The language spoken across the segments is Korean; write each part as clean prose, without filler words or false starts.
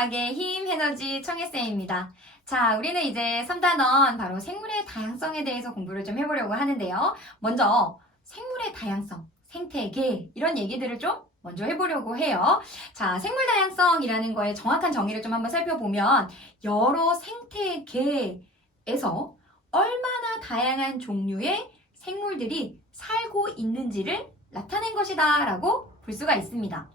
과학의 힘 에너지 청혜쌤입니다. 자, 우리는 이제 3단원 바로 생물의 다양성에 대해서 공부를 좀 해보려고 하는데요. 먼저 생물의 다양성, 생태계 이런 얘기들을 좀 먼저 해보려고 해요. 자, 생물 다양성이라는 거의 정확한 정의를 좀 한번 살펴보면 여러 생태계에서 얼마나 다양한 종류의 생물들이 살고 있는지를 나타낸 것이다 라고 볼 수가 있습니다.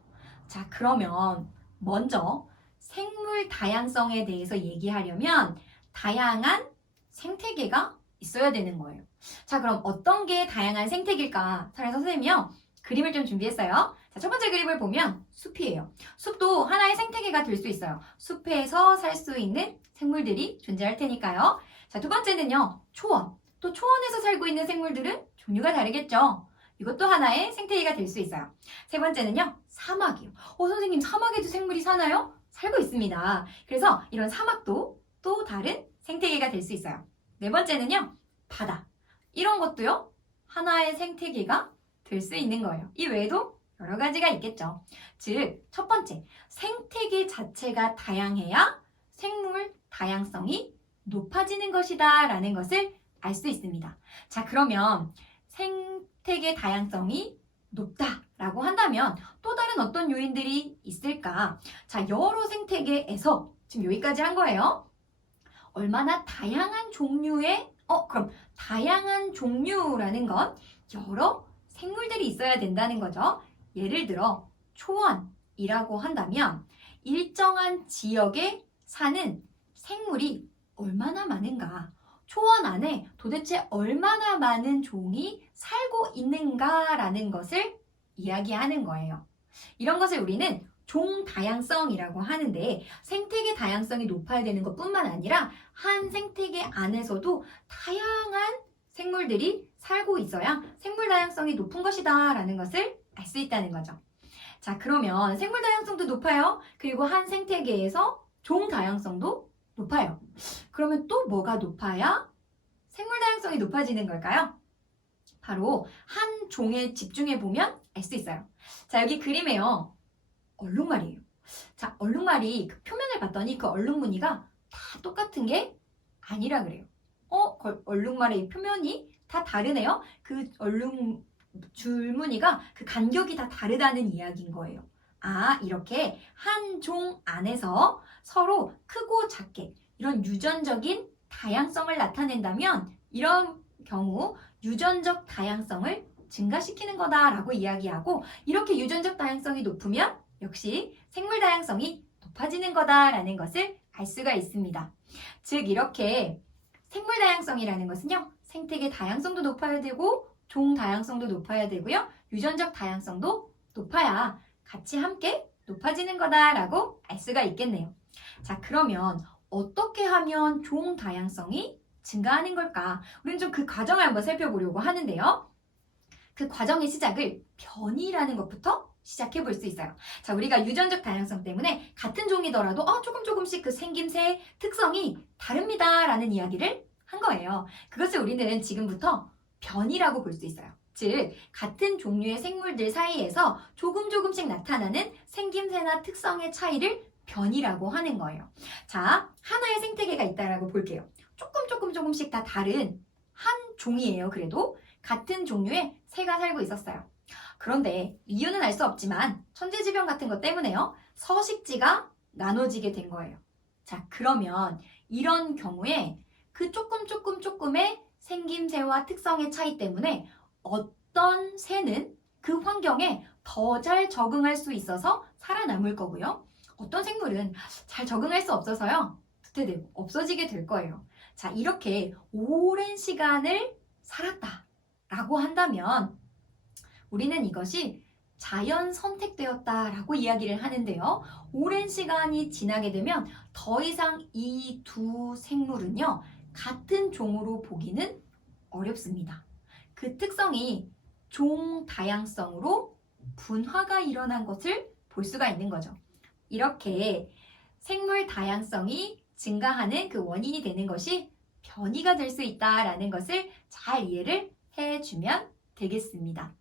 자, 그러면 먼저 생물 다양성에 대해서 얘기하려면 다양한 생태계가 있어야 되는 거예요. 자, 그럼 어떤 게 다양한 생태계일까? 그래서 선생님이요, 그림을 좀 준비했어요. 자, 첫 번째 그림을 보면 숲이에요. 숲도 하나의 생태계가 될 수 있어요. 숲에서 살 수 있는 생물들이 존재할 테니까요. 자, 두 번째는요, 초원. 또 초원에서 살고 있는 생물들은 종류가 다르겠죠. 이것도 하나의 생태계가 될 수 있어요. 세 번째는요, 사막이요. 선생님, 사막에도 생물이 사나요? 살고 있습니다. 그래서 이런 사막도 또 다른 생태계가 될 수 있어요. 네 번째는요, 바다. 이런 것도요, 하나의 생태계가 될 수 있는 거예요. 이 외에도 여러 가지가 있겠죠. 즉, 첫 번째, 생태계 자체가 다양해야 생물 다양성이 높아지는 것이다 라는 것을 알 수 있습니다. 자, 그러면 생태계 다양성이 높다라고 한다면 또 다른 어떤 요인들이 있을까? 자, 여러 생태계에서 지금 여기까지 한 거예요. 얼마나 다양한 종류의 그럼 다양한 종류라는 건 여러 생물들이 있어야 된다는 거죠. 예를 들어 초원이라고 한다면 일정한 지역에 사는 생물이 얼마나 많은가? 초원 안에 도대체 얼마나 많은 종이 살고 있는가라는 것을 이야기하는 거예요. 이런 것을 우리는 종 다양성이라고 하는데 생태계 다양성이 높아야 되는 것뿐만 아니라 한 생태계 안에서도 다양한 생물들이 살고 있어야 생물 다양성이 높은 것이다 라는 것을 알 수 있다는 거죠. 자, 그러면 생물 다양성도 높아요. 그리고 한 생태계에서 종 다양성도 높아요. 그러면 또 뭐가 높아야 생물 다양성이 높아지는 걸까요? 바로 한 종에 집중해 보면 알 수 있어요. 자, 여기 그림에요. 얼룩말이에요. 자, 얼룩말이 그 표면을 봤더니 그 얼룩 무늬가 다 똑같은 게 아니라 그래요. 얼룩말의 이 표면이 다 다르네요. 그 얼룩 줄무늬가 그 간격이 다 다르다는 이야기인 거예요. 아, 이렇게 한 종 안에서 서로 크고 작게 이런 유전적인 다양성을 나타낸다면 이런 경우 유전적 다양성을 증가시키는 거다라고 이야기하고 이렇게 유전적 다양성이 높으면 역시 생물 다양성이 높아지는 거다라는 것을 알 수가 있습니다. 즉 이렇게 생물 다양성이라는 것은요. 생태계 다양성도 높아야 되고 종 다양성도 높아야 되고요. 유전적 다양성도 높아야 같이 함께 높아지는 거다라고 알 수가 있겠네요. 자, 그러면 어떻게 하면 종 다양성이 증가하는 걸까? 우리는 좀 그 과정을 한번 살펴보려고 하는데요. 그 과정의 시작을 변이라는 것부터 시작해 볼 수 있어요. 자, 우리가 유전적 다양성 때문에 같은 종이더라도 조금씩 그 생김새, 특성이 다릅니다 라는 이야기를 한 거예요. 그것을 우리는 지금부터 변이라고 볼 수 있어요. 즉, 같은 종류의 생물들 사이에서 조금씩 나타나는 생김새나 특성의 차이를 변이라고 하는 거예요. 자, 하나의 생태계가 있다라고 볼게요. 조금씩 다 다른 한 종이에요. 그래도 같은 종류의 새가 살고 있었어요. 그런데 이유는 알 수 없지만 천재지변 같은 것 때문에요. 서식지가 나눠지게 된 거예요. 자, 그러면 이런 경우에 그 조금의 생김새와 특성의 차이 때문에 어떤 새는 그 환경에 더 잘 적응할 수 있어서 살아남을 거고요. 어떤 생물은 잘 적응할 수 없어서요. 도태되고 없어지게 될 거예요. 자, 이렇게 오랜 시간을 살았다라고 한다면 우리는 이것이 자연 선택되었다라고 이야기를 하는데요. 오랜 시간이 지나게 되면 더 이상 이 두 생물은요. 같은 종으로 보기는 어렵습니다. 그 특성이 종 다양성으로 분화가 일어난 것을 볼 수가 있는 거죠. 이렇게 생물 다양성이 증가하는 그 원인이 되는 것이 변이가 될 수 있다라는 것을 잘 이해를 해주면 되겠습니다.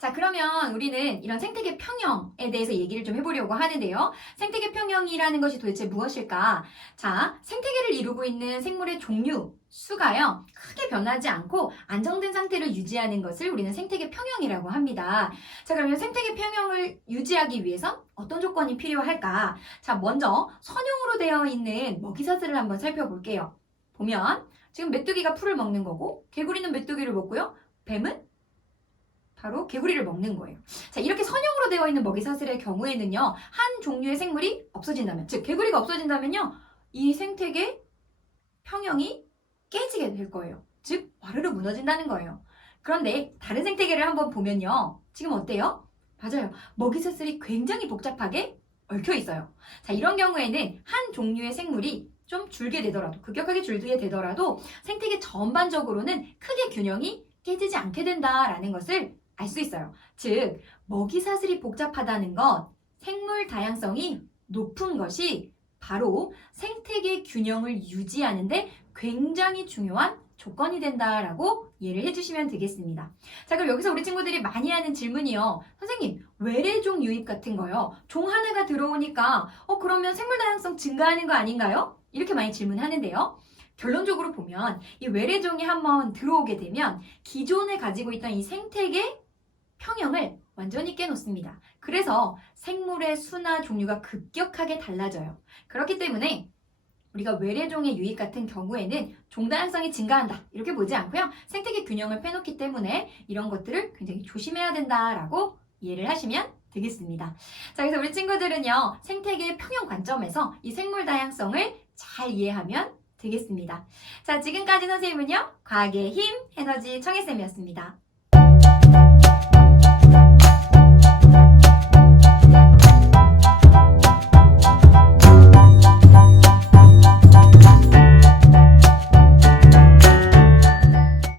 자, 그러면 우리는 이런 생태계 평형에 대해서 얘기를 좀 해보려고 하는데요. 생태계 평형이라는 것이 도대체 무엇일까? 자, 생태계를 이루고 있는 생물의 종류, 수가요, 크게 변하지 않고 안정된 상태를 유지하는 것을 우리는 생태계 평형이라고 합니다. 자, 그러면 생태계 평형을 유지하기 위해선 어떤 조건이 필요할까? 자, 먼저 선형으로 되어 있는 먹이사슬을 한번 살펴볼게요. 보면 지금 메뚜기가 풀을 먹는 거고, 개구리는 메뚜기를 먹고요. 뱀은 바로 개구리를 먹는 거예요. 자, 이렇게 선형으로 되어 있는 먹이사슬의 경우에는요, 한 종류의 생물이 없어진다면, 즉 개구리가 없어진다면요, 이 생태계 평형이 깨지게 될 거예요. 즉 와르르 무너진다는 거예요. 그런데 다른 생태계를 한번 보면요, 지금 어때요? 맞아요. 먹이사슬이 굉장히 복잡하게 얽혀 있어요. 자, 이런 경우에는 한 종류의 생물이 좀 줄게 되더라도, 급격하게 줄게 되더라도 생태계 전반적으로는 크게 균형이 깨지지 않게 된다라는 것을 알 수 있어요. 즉, 먹이사슬이 복잡하다는 건 생물 다양성이 높은 것이 바로 생태계 균형을 유지하는데 굉장히 중요한 조건이 된다라고 이해를 해주시면 되겠습니다. 자, 그럼 여기서 우리 친구들이 많이 하는 질문이요. 선생님, 외래종 유입 같은 거요. 종 하나가 들어오니까 그러면 생물 다양성 증가하는 거 아닌가요? 이렇게 많이 질문하는데요. 결론적으로 보면 이 외래종이 한번 들어오게 되면 기존에 가지고 있던 이 생태계 평형을 완전히 깨놓습니다. 그래서 생물의 수나 종류가 급격하게 달라져요. 그렇기 때문에 우리가 외래종의 유입 같은 경우에는 종 다양성이 증가한다 이렇게 보지 않고요. 생태계 균형을 빼놓기 때문에 이런 것들을 굉장히 조심해야 된다라고 이해를 하시면 되겠습니다. 자, 그래서 우리 친구들은요, 생태계 평형 관점에서 이 생물 다양성을 잘 이해하면 되겠습니다. 자, 지금까지 선생님은요, 과학의 힘 에너지 청혜쌤이었습니다.